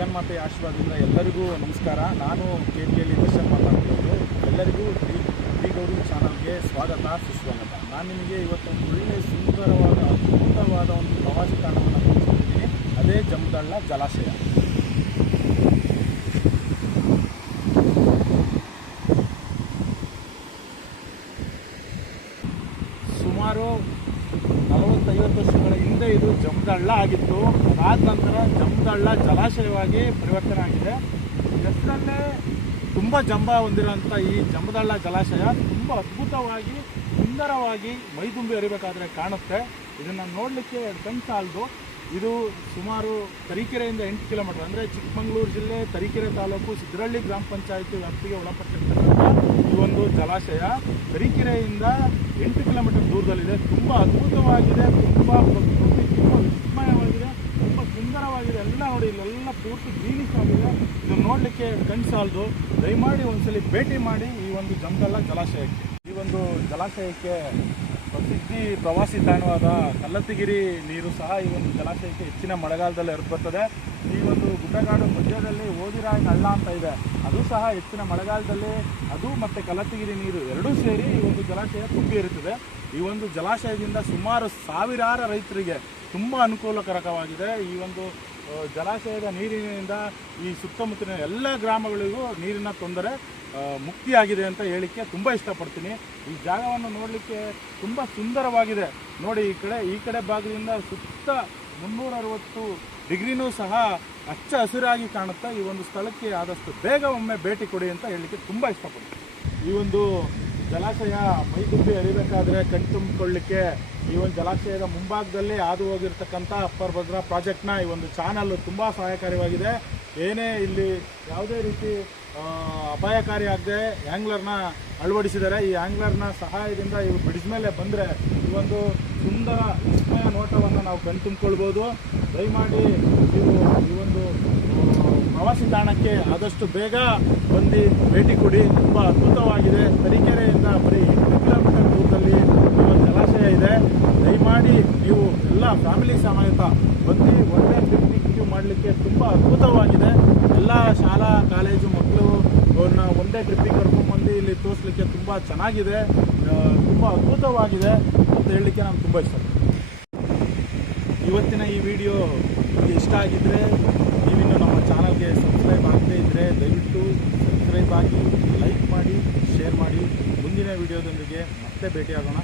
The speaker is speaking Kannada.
ಜಗನ್ಮಾತೆಯ ಆಶೀರ್ವಾದದಿಂದ ಎಲ್ಲರಿಗೂ ನಮಸ್ಕಾರ. ನಾನು ಕೆ ಟಿ ಎಲ್ಲಿ ದರ್ಶನ್ ಮಾತಾಡ್ತಿರೋದು. ಎಲ್ಲರಿಗೂ ಡಿ ಡಿ ಗೌರಿ ಚಾನಲ್ಗೆ ಸ್ವಾಗತ, ಸುಸ್ವಾಗತ. ನಾನು ನಿಮಗೆ ಇವತ್ತೊಂದು ಒಳ್ಳೆ ಸುಂದರವಾದ, ಅದ್ಭುತವಾದ ಒಂದು ಪ್ರವಾಸಿ ತಾಣವನ್ನು ತೋರಿಸ್ತಿದ್ದೀನಿ ಅದೇ ಜಮದಳ್ಳ ಜಲಾಶಯ. ಸುಮಾರು ನಲವತ್ತೈವತ್ತು ವರ್ಷಗಳ ಹಿಂದೆ ಇದು ಜಮದಳ್ಳ ಆಗಿತ್ತು. ಅದಾದ ನಂತರ ಜಮದಳ್ಳ ಜಲಾಶಯವಾಗಿ ಪರಿವರ್ತನೆ ಆಗಿದೆ. ಹೆಸರಲ್ಲೇ ತುಂಬ ಜಂಬ ಹೊಂದಿರುವಂಥ ಈ ಜಮದಳ್ಳ ಜಲಾಶಯ ತುಂಬ ಅದ್ಭುತವಾಗಿ, ಸುಂದರವಾಗಿ ಮೈದುಂಬಿ ಹರಿಬೇಕಾದ್ರೆ ಕಾಣುತ್ತೆ. ಇದನ್ನು ನೋಡಲಿಕ್ಕೆ ಕಣ್ ಸಾಲದು. ಇದು ಸುಮಾರು ತರೀಕೆರೆಯಿಂದ ಎಂಟು ಕಿಲೋಮೀಟರ್, ಅಂದರೆ ಚಿಕ್ಕಮಗಳೂರು ಜಿಲ್ಲೆ ತರೀಕೆರೆ ತಾಲೂಕು ಸಿದ್ದರಳ್ಳಿ ಗ್ರಾಮ ಪಂಚಾಯತಿ ವ್ಯಾಪ್ತಿಗೆ ಒಳಪಟ್ಟಿರ್ತಕ್ಕಂಥ ಈ ಒಂದು ಜಲಾಶಯ ತರೀಕೆರೆಯಿಂದ ಎಂಟು ಕಿಲೋಮೀಟರ್ ದೂರದಲ್ಲಿದೆ. ತುಂಬ ಅದ್ಭುತವಾಗಿದೆ, ತುಂಬ ಪ್ರಕೃತಿ, ತುಂಬ ವಿಸ್ಮಯವಾಗಿದೆ, ತುಂಬ ಸುಂದರವಾಗಿದೆ. ಎಲ್ಲ ನೋಡಿ, ಇಲ್ಲೆಲ್ಲ ಪೂರ್ತಿ ಗ್ರೀನಿಶ್ ಆಗಿದೆ. ಇದು ನೋಡಲಿಕ್ಕೆ ಕಣ್ಸಾಲ್ದು ದಯಮಾಡಿ ಒಂದ್ಸಲಿ ಭೇಟಿ ಮಾಡಿ ಈ ಒಂದು ಜಂಗಲ್ಲ ಜಲಾಶಯಕ್ಕೆ. ಈ ಒಂದು ಜಲಾಶಯಕ್ಕೆ ಪ್ರಸಿದ್ಧಿ ಪ್ರವಾಸಿ ತಾಣವಾದ ಕಲ್ಲತ್ತಿಗಿರಿ ನೀರು ಸಹ ಈ ಒಂದು ಜಲಾಶಯಕ್ಕೆ ಹೆಚ್ಚಿನ ಮಳೆಗಾಲದಲ್ಲಿ ಹರಿದು ಬರ್ತದೆ. ಈ ಒಂದು ಗುಡ್ಡಗಾಡು ಮಧ್ಯದಲ್ಲಿ ಓದಿರಾಯ ಹಳ್ಳ ಅಂತ ಇದೆ. ಅದು ಸಹ ಹೆಚ್ಚಿನ ಮಳೆಗಾಲದಲ್ಲಿ ಅದು ಮತ್ತು ಕಲ್ಲತ್ತಿಗಿರಿ ನೀರು ಎರಡೂ ಸೇರಿ ಈ ಒಂದು ಜಲಾಶಯ ತುಂಬಿ ಇರುತ್ತದೆ ಈ ಒಂದು ಜಲಾಶಯದಿಂದ ಸುಮಾರು ಸಾವಿರಾರು ರೈತರಿಗೆ ತುಂಬ ಅನುಕೂಲಕರಕವಾಗಿದೆ. ಈ ಒಂದು ಜಲಾಶಯದ ನೀರಿನಿಂದ ಈ ಸುತ್ತಮುತ್ತಲಿನ ಎಲ್ಲ ಗ್ರಾಮಗಳಿಗೂ ನೀರಿನ ತೊಂದರೆ ಮುಕ್ತಿಯಾಗಿದೆ ಅಂತ ಹೇಳಿಕ್ಕೆ ತುಂಬ ಇಷ್ಟಪಡ್ತೀನಿ. ಈ ಜಾಗವನ್ನು ನೋಡಲಿಕ್ಕೆ ತುಂಬ ಸುಂದರವಾಗಿದೆ. ನೋಡಿ, ಈ ಕಡೆ ಈ ಕಡೆ ಭಾಗದಿಂದ ಸುತ್ತ ಮುನ್ನೂರ ಅರವತ್ತು ಡಿಗ್ರಿನೂ ಸಹ ಹಚ್ಚ ಹಸಿರಾಗಿ ಕಾಣುತ್ತಾ ಈ ಒಂದು ಸ್ಥಳಕ್ಕೆ ಆದಷ್ಟು ಬೇಗ ಒಮ್ಮೆ ಭೇಟಿ ಕೊಡಿ ಅಂತ ಹೇಳಲಿಕ್ಕೆ ತುಂಬ ಇಷ್ಟಪಡ್ತೀನಿ. ಈ ಒಂದು ಜಲಾಶಯ ಮೈದುಂಬಿ ಹರಿಬೇಕಾದ್ರೆ ಕಣ್ತುಂಬಿಕೊಳ್ಳಿಕ್ಕೆ ಈ ಒಂದು ಜಲಾಶಯದ ಮುಂಭಾಗದಲ್ಲಿ ಹಾದು ಹೋಗಿರ್ತಕ್ಕಂಥ ಅಪ್ಪರ್ ಭದ್ರಾ ಪ್ರಾಜೆಕ್ಟ್ನ ಈ ಒಂದು ಚಾನಲ್ ತುಂಬ ಸಹಾಯಕಾರಿಯಾಗಿದೆ. ಏನೇ ಇಲ್ಲಿ ಯಾವುದೇ ರೀತಿ ಅಪಾಯಕಾರಿ ಆಗದೆ ಆ್ಯಂಗ್ಲರ್ನ ಅಳವಡಿಸಿದ್ದಾರೆ. ಈ ಆ್ಯಂಗ್ಲರ್ನ ಸಹಾಯದಿಂದ ಇವು ಬ್ರಿಡ್ಜ್ ಮೇಲೆ ಬಂದರೆ ಈ ಒಂದು ಸುಂದರ ವಿಸ್ಮಯ ನೋಟವನ್ನು ನಾವು ಕಣ್ತುಂಬಿಕೊಳ್ಬೋದು ದಯಮಾಡಿ ನೀವು ಈ ಒಂದು ಪ್ರವಾಸಿ ತಾಣಕ್ಕೆ ಆದಷ್ಟು ಬೇಗ ಬಂದು ಭೇಟಿ ಕೊಡಿ. ತುಂಬ ಅದ್ಭುತವಾಗಿದೆ. ತರೀಕೆರೆಯಿಂದ ಬರೀ ಎಂಟು ಕಿಲೋಮೀಟರ್ ದೂರದಲ್ಲಿ ಈ ಒಂದು ಜಲಾಶಯ ಇದೆ. ದಯಮಾಡಿ ನೀವು ಎಲ್ಲ ಫ್ಯಾಮಿಲಿ ಸಮೇತ ಬಂದು ಒಳ್ಳೆ ಪಿಕ್ನಿಕ್ ಮಾಡಲಿಕ್ಕೆ ತುಂಬ ಅದ್ಭುತವಾಗಿದೆ. ಎಲ್ಲ ಶಾಲಾ, ಕಾಲೇಜು ಒಂದೇ ಟ್ರಿಪ್ಪಿಗೆ ಕರ್ಕೊಂಡ್ಬಂದು ಇಲ್ಲಿ ತೋರಿಸ್ಲಿಕ್ಕೆ ತುಂಬ ಚೆನ್ನಾಗಿದೆ ತುಂಬ ಅದ್ಭುತವಾಗಿದೆ ಅಂತ ಹೇಳಲಿಕ್ಕೆ ನಾನು ತುಂಬ ಇಷ್ಟ. ಇವತ್ತಿನ ಈ ವಿಡಿಯೋ ಇಷ್ಟ ಆಗಿದ್ದರೆ ನೀವಿನ್ನು ನಮ್ಮ ಚಾನಲ್ಗೆ ಸಬ್ಸ್ಕ್ರೈಬ್ ಆಗದೇ ಇದ್ದರೆ ದಯವಿಟ್ಟು ಸಬ್ಸ್ಕ್ರೈಬ್ ಆಗಿ ಲೈಕ್ ಮಾಡಿ ಶೇರ್ ಮಾಡಿ. ಮುಂದಿನ ವಿಡಿಯೋದೊಂದಿಗೆ ಮತ್ತೆ ಭೇಟಿಯಾಗೋಣ.